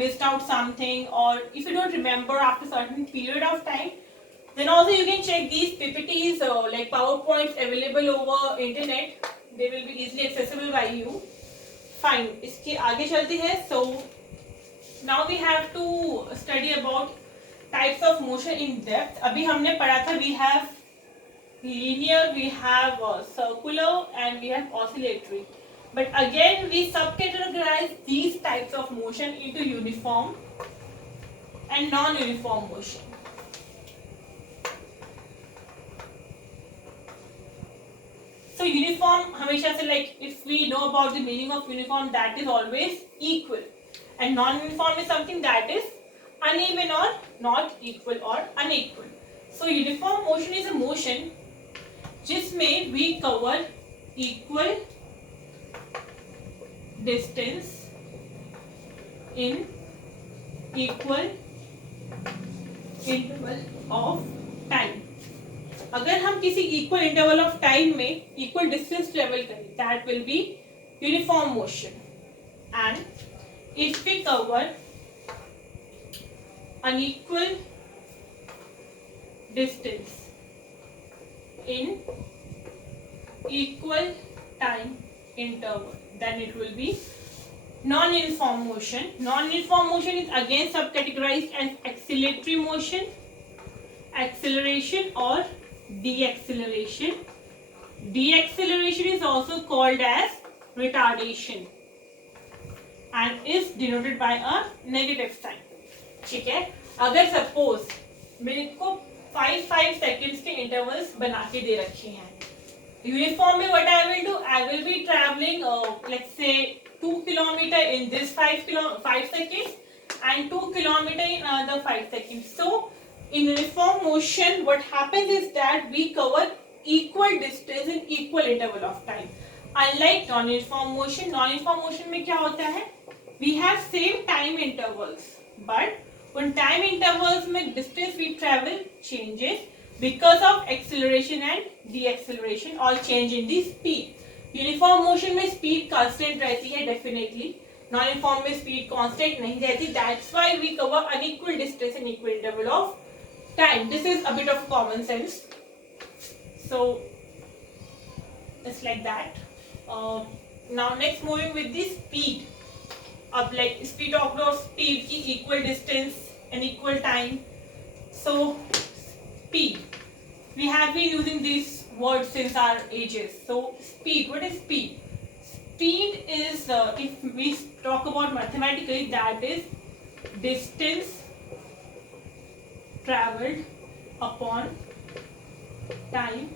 missed out something, or if you don't remember after certain period of time, then also you can check these PPTs like PowerPoints available over internet. They will be easily accessible by you. Fine. इसके आगे चलते हैं. So now we have to study about types of motion in depth. अभी हमने पढ़ा था we have linear, we have circular, and we have oscillatory. But again we subcategorize these types of motion into uniform and non-uniform motion. So uniform हमेशा से like if we know about the meaning of uniform, that is always equal, and non-uniform is something that is uneven or not equal or unequal. So uniform motion is a motion जिसमें we cover equal distance in equal interval of time. अगर हम किसी equal interval of time में equal distance travel करें, that will be uniform motion. And if we cover unequal distance in equal time interval, then it will be non-uniform motion. Non-uniform motion is again subcategorized as acceleratory motion, acceleration or deceleration. Deceleration is also called as retardation and is denoted by a negative sign. ठीक है. अगर suppose मेरे को 5 seconds के intervals बना के दे रखे हैं, uniform में what I will do, I will be traveling let's say 2 kilometer in this 5 seconds and 2 kilometer in another 5 seconds. So in uniform motion what happens is that we cover equal distance in equal interval of time. Unlike non-uniform motion, non-uniform motion में क्या होता है, we have same time intervals, but उन time intervals में distance we travel changes because of acceleration and deceleration or change in the speed. Uniform motion में speed constant रहती है definitely. Non-uniform में speed constant नहीं रहती. That's why we cover unequal distance in equal interval of time. This is a bit of common sense. So it's like that. Now next moving with the speed. अब like speed talk about speed की equal distance and equal time. So speed. We have been using these words since our ages. So speed. What is speed? Speed is if we talk about mathematically, that is distance traveled upon time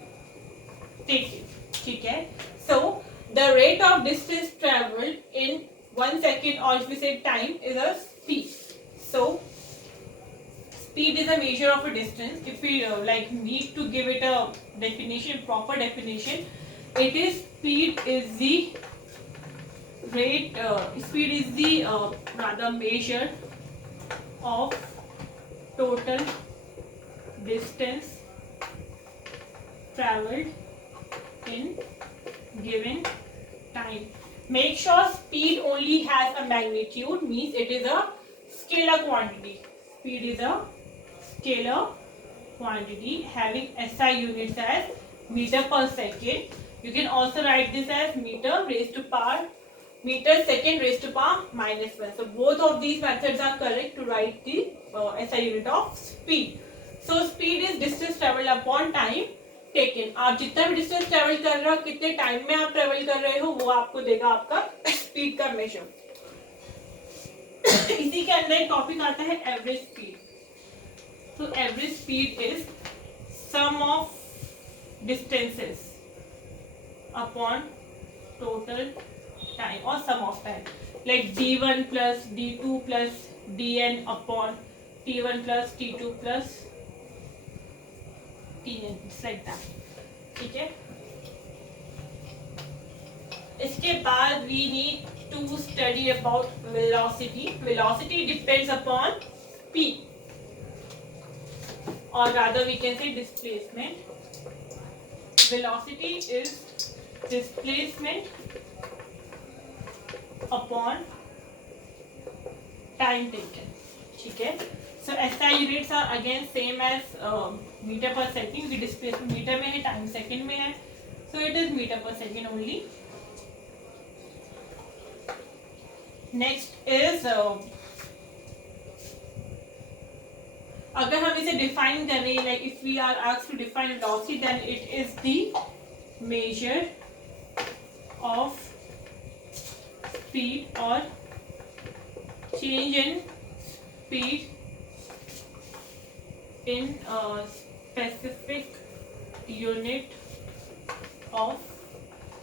taken. ठीक है. So the rate of distance traveled in 1 second, or if we say time, is a speed. So speed is a measure of a distance. If we like need to give it a definition, proper definition, it is speed is the rate. Speed is the rather measure of total distance traveled in given time. Make sure speed only has a magnitude, means it is a scalar quantity. Speed is a scalar quantity having SI units as meter per second. You can also write this as meter second raised to power -1. So both of these methods are correct to write the SI unit of speed. So speed is distance traveled upon time taken. आप जितना भी distance travel कर रहे हो, कितने time में आप travel कर रहे हो, वो आपको देगा आपका स्पीड का मेजर. इसी के अंदर एक टॉपिक आता है एवरेज स्पीड. तो average speed is sum of distances upon total time और sum of time, like d1 plus d2 plus dn upon t1 plus t2 plus tn. It's like that. ठीक है. इसके बाद we need to study about velocity. Velocity depends upon speed, or rather we can say displacement. Velocity is displacement upon time taken. ठीक है. So SI units are again same as meter per second. क्योंकि displacement metre में है, time second में है, so it is meter per second only. Next is अगर हम इसे डिफाइन करें, like if we are asked to define velocity, then it is the measure of speed or change in speed in a specific unit of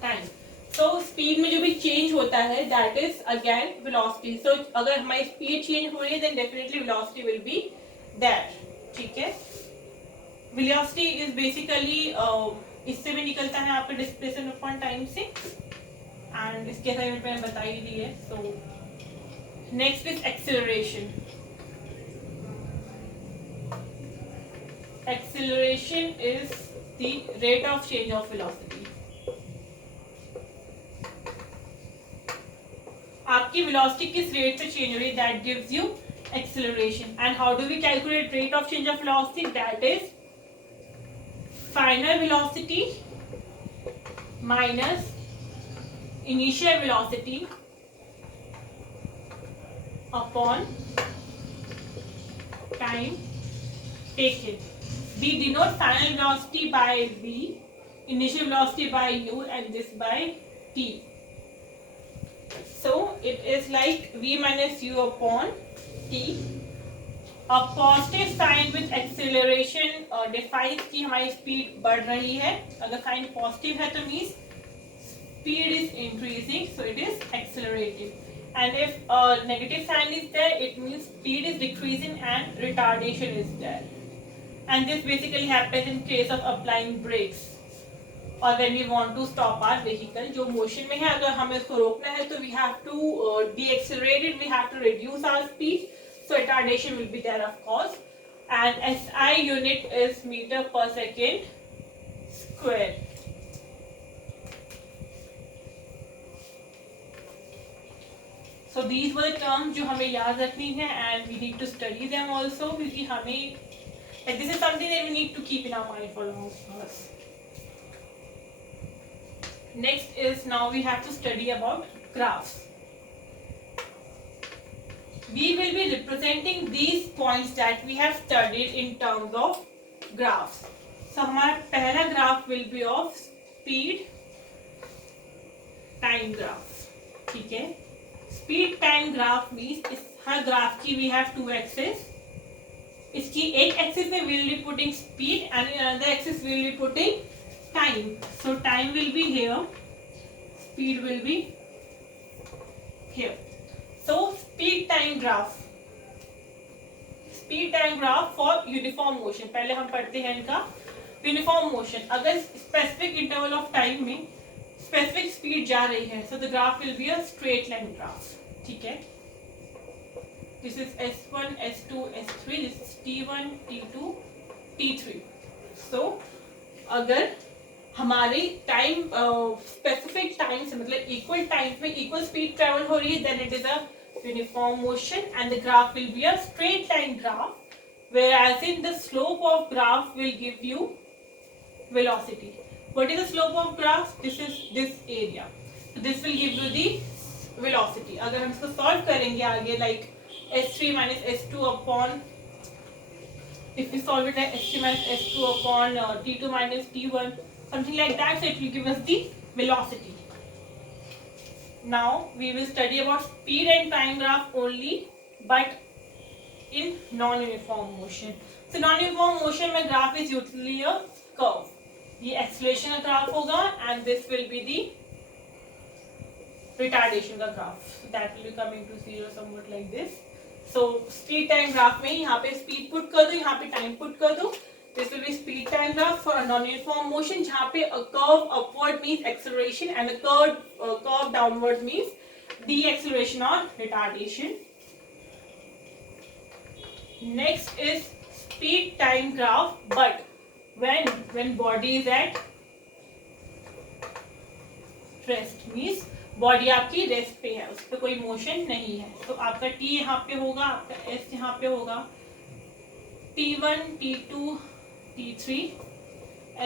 time. So speed में जो भी change होता है that is again velocity. So अगर हमारी speed change हो रही है then definitely velocity will be there. ठीक है. Velocity is basically इससे भी निकलता है आपका displacement upon time से, and इसके असाइनमेंट मैंने बता ही दी है. So next is acceleration. Acceleration is the rate of change of velocity. आपकी velocity किस rate पे change हो रही है, that gives you acceleration. And how do we calculate rate of change of velocity? That is final velocity minus initial velocity upon time taken. We denote final velocity by v, initial velocity by u, and this by t. So it is like v minus u upon t. A positive sign with acceleration defines कि हमारी speed बढ़ रही है. अगर sign positive है तो means speed is increasing, so it is accelerating. And if a negative sign is there, it means speed is decreasing and retardation is there. And this basically happens in case of applying brakes or when we want to stop our vehicle जो motion में है. अगर हमें उसको रोकना है तो we have to de-accelerate it, we have to reduce our speed, so retardation will be there of course. And SI unit is meter per second square. So these were the terms जो हमें याद रखनी है, and we need to study them also क्योंकि हमें this is something that we need to keep in our mind for long hours. Next is now we have to study about graphs. We will be representing these points that we have studied in terms of graphs. So हमारा पहला graph will be of speed time graph. ठीक है. Speed time graph means इस हर graph की we have two axes. इसकी एक axis में we will be putting speed and in another axis we will be putting time. So time will be here, speed will be here. So speed time graph for uniform motion. पहले हम पढ़ते हैं इनका uniform motion. अगर specific interval of time में specific speed जा रही है, so the graph will be a straight line graph. ठीक है. This is S1, S2, S3. This is T1, T2, T3. So अगर हमारी टाइम स्पेसिफिक टाइम से मतलब इक्वल टाइम में इक्वल स्पीड ट्रेवल हो रही है, then it is a uniform motion and the graph will be a straight line graph, whereas in the slope of graph will give you velocity. What is the slope of graph? This is this area. So this will give you the velocity. अगर हम इसको solve करेंगे आगे like S3 minus S2 upon, if we solve it like S3 minus S2 upon T2 minus T1, something like that, so it will give us the velocity. Now we will study about speed and time graph only, but in non-uniform motion. So non-uniform motion में graph is usually a curve. ये acceleration का graph होगा and this will be the retardation का graph. So that will be coming to zero somewhat like this. So speed time graph में यहाँ पे speed put कर दो, यहाँ पे time put कर दो. This will be speed time graph for a non-uniform motion जहाँ पे a curve upward means acceleration and a curve downward means deceleration or retardation. Next is speed time graph, but when body is at rest means body आपकी rest पे है, उस पर कोई motion नहीं है। तो आपका टी यहाँ पे होगा, आपका एस यहाँ पे होगा, T1, T2, T3,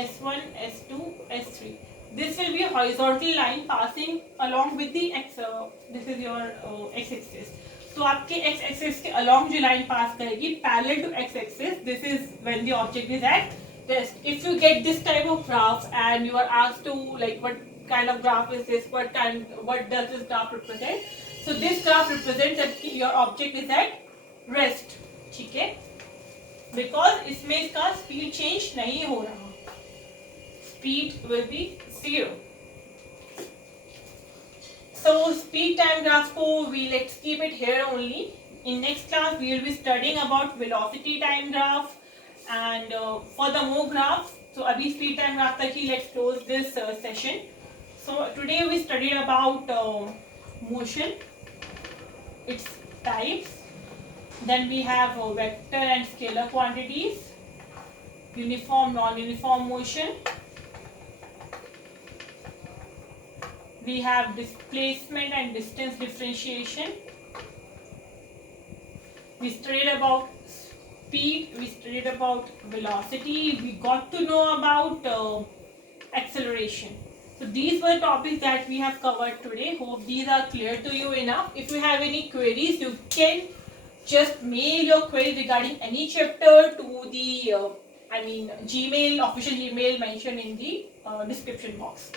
S1, S2, S3. This will be a horizontal line passing along with the x. This is your x-axis. तो आपके x-axis के along जो line pass करेगी parallel to x-axis, this is when the object is at rest. If you get this type of graph and you are asked to like what kind of graph is this, what does this graph represent? So this graph represents that your object is at rest. ठीक है, because इसमें इसका speed change नहीं हो रहा, speed will be 0. So speed time graph को let's keep it here only. In next class we will be studying about velocity time graph and for the more graphs. So अभी speed time graph तक ही let's close this session. So today we studied about motion, its types. Then we have vector and scalar quantities, uniform, non-uniform motion. We have displacement and distance differentiation. We studied about speed, we studied about velocity, we got to know about acceleration. So these were topics that we have covered today. Hope these are clear to you enough. If you have any queries, you can just mail your query regarding any chapter to the Gmail, official Gmail mentioned in the description box.